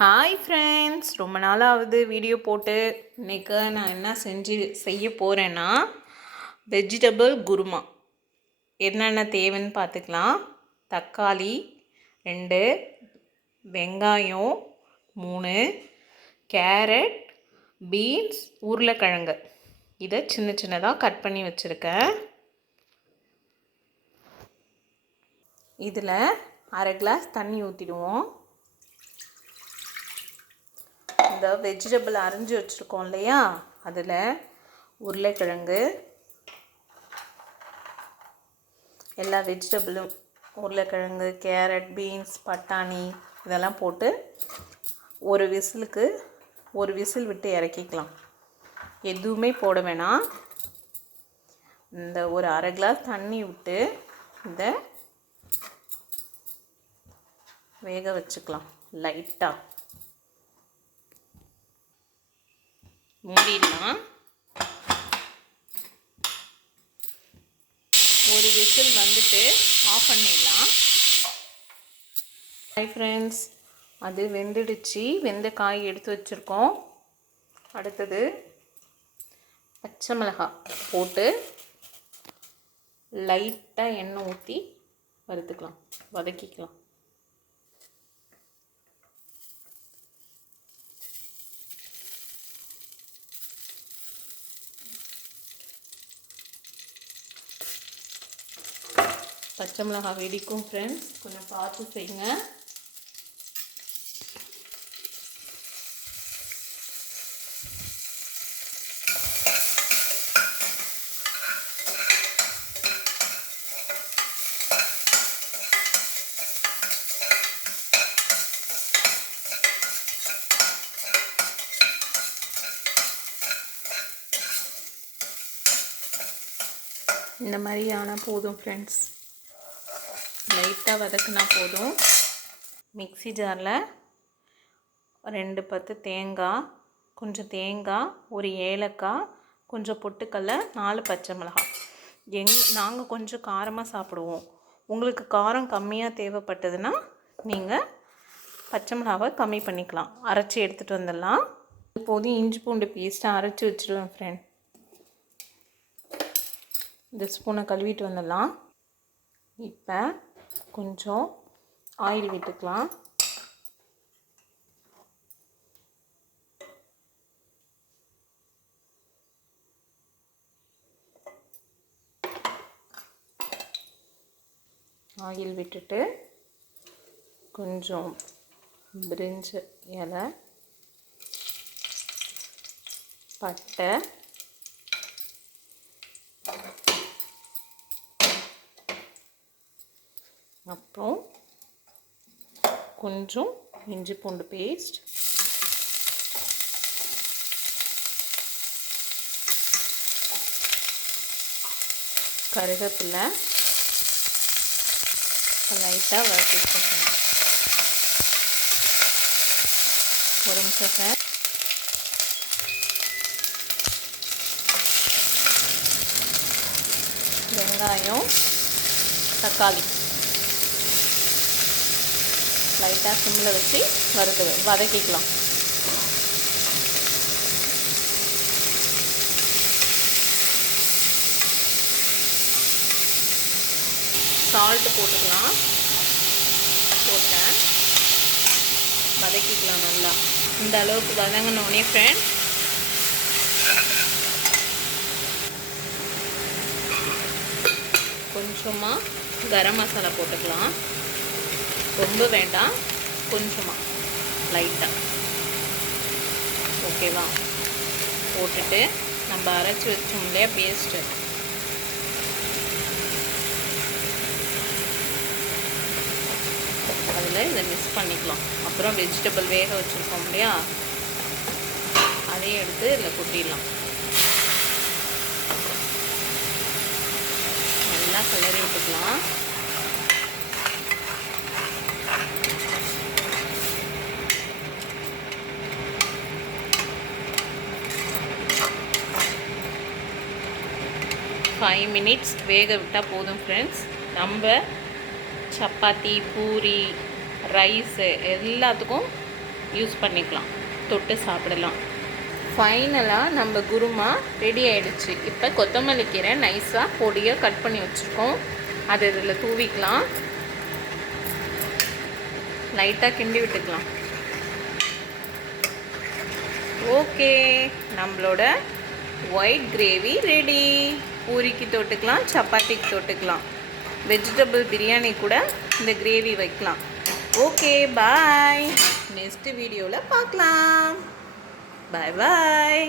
Hi friends, ரொம்ப நாளாவது video போட்டு. இன்றைக்கி நான் என்ன செய்ய போகிறேன்னா வெஜிடபிள் குருமா. என்னென்ன தேவைன்னு பார்த்துக்கலாம். தக்காளி 2, வெங்காயம் 3, கேரட், பீன்ஸ், உருளைக்கிழங்கு இதை சின்ன சின்னதாக கட் பண்ணி வச்சுருக்கேன். இதில் அரை கிளாஸ் தண்ணி ஊற்றிடுவோம். இந்த வெஜிடபிள் அரைஞ்சி வச்சுருக்கோம் இல்லையா, அதில் உருளைக்கிழங்கு, எல்லா வெஜிடபிளும், உருளைக்கிழங்கு, கேரட், பீன்ஸ், பட்டாணி இதெல்லாம் போட்டு ஒரு விசில் விட்டு இறக்கிக்கலாம். எதுவுமே போட வேணாம். இந்த ஒரு அரை கிளாஸ் தண்ணி விட்டு இதை வேக வச்சுக்கலாம். லைட்டாக மூடிடலாம். ஒரு விசில் வந்துட்டு ஆஃப் பண்ணிடலாம். ஹாய் ஃப்ரெண்ட்ஸ், அது வெந்துடுச்சு. வெந்த காய் எடுத்து வச்சுருக்கோம். அடுத்தது பச்சை மிளகாய் போட்டு லைட்டாக எண்ணெய் ஊற்றி வதக்கிக்கலாம். பச்சை மிளகாய் வெடிக்கும் ஃப்ரெண்ட்ஸ், கொஞ்சம் பார்த்து செய்யுங்க. இந்த மாதிரி ஆனால் போதும் ஃப்ரெண்ட்ஸ், லைட்டாக வதக்குனா போதும். மிக்ஸி ஜாரில் 2 பத்து தேங்காய், கொஞ்சம் தேங்காய், ஒரு ஏலக்காய், கொஞ்சம் பொட்டுக்கடலை, 4 பச்சை மிளகாய். நாங்கள் கொஞ்சம் காரமாக சாப்பிடுவோம். உங்களுக்கு காரம் கம்மியாக தேவைப்பட்டதுன்னா நீங்கள் பச்சை மிளகாவை கம்மி பண்ணிக்கலாம். அரைச்சி எடுத்துகிட்டு வந்துடலாம். இப்போதும் இஞ்சி பூண்டு பேஸ்ட்டை அரைச்சி வச்சுருவேன் ஃப்ரெண்ட். இந்த ஸ்பூனை கழுவிட்டு வந்துடலாம். இப்போ கொஞ்சம் ஆயில் விட்டுக்கலாம். ஆயில் விட்டுட்டு கொஞ்சம் பிரிஞ்சி இலை, பட்டை, அப்புறம் கொஞ்சம் இஞ்சி பூண்டு பேஸ்ட், கருவேப்பிலை லைட்டாக வறுத்துக்கணும். ஒரு நிமிஷம் சார். வெங்காயம், தக்காளி லைட்டாக சிம்மில் வச்சு வதக்கிக்கலாம். சால்ட்டு போட்டுக்கலாம். போட்டேன், வதக்கிக்கலாம் நல்லா. இந்த அளவுக்கு வதங்கினோடனே ஃப்ரெண்ட் கொஞ்சமாக கரம் மசாலா போட்டுக்கலாம். ரொம்ப வேண்டாம், கொஞ்சமாக லைட்டாக. ஓகேவா? போட்டுட்டு நம்ம அரைச்சி வச்சோம் இல்லையா பேஸ்ட்டு, அதில் இதை மிக்ஸ் பண்ணிக்கலாம். அப்புறம் வெஜிடபிள் வேக வச்சுருக்கோம் இல்லையா, அதையும் எடுத்து இதில் கொட்டிடலாம். நல்லா கிளறி விட்டுக்கலாம். ஃபைவ் மினிட்ஸ் வேக விட்டால் போதும் ஃப்ரெண்ட்ஸ். நம்ம சப்பாத்தி, பூரி, ரைஸு எல்லாத்துக்கும் யூஸ் பண்ணிக்கலாம், தொட்டு சாப்பிடலாம். ஃபைனலாக நம்ம குருமா ரெடி ஆகிடுச்சு. இப்போ கொத்தமல்லி கீரை நைஸாக பொடியாக கட் பண்ணி வச்சுருக்கோம், அது இதில் தூவிக்கலாம். லைட்டாக கிண்டி விட்டுக்கலாம். ஓகே, நம்மளோட ஒயிட் கிரேவி ரெடி. பூரிக்கு தொட்டுக்கலாம், சப்பாத்திக்கு தொட்டுக்கலாம், வெஜிடபிள் பிரியாணி கூட இந்த கிரேவி வைக்கலாம். ஓகே, பாய். நெக்ஸ்ட் வீடியோவில் பார்க்கலாம். பாய் பாய்.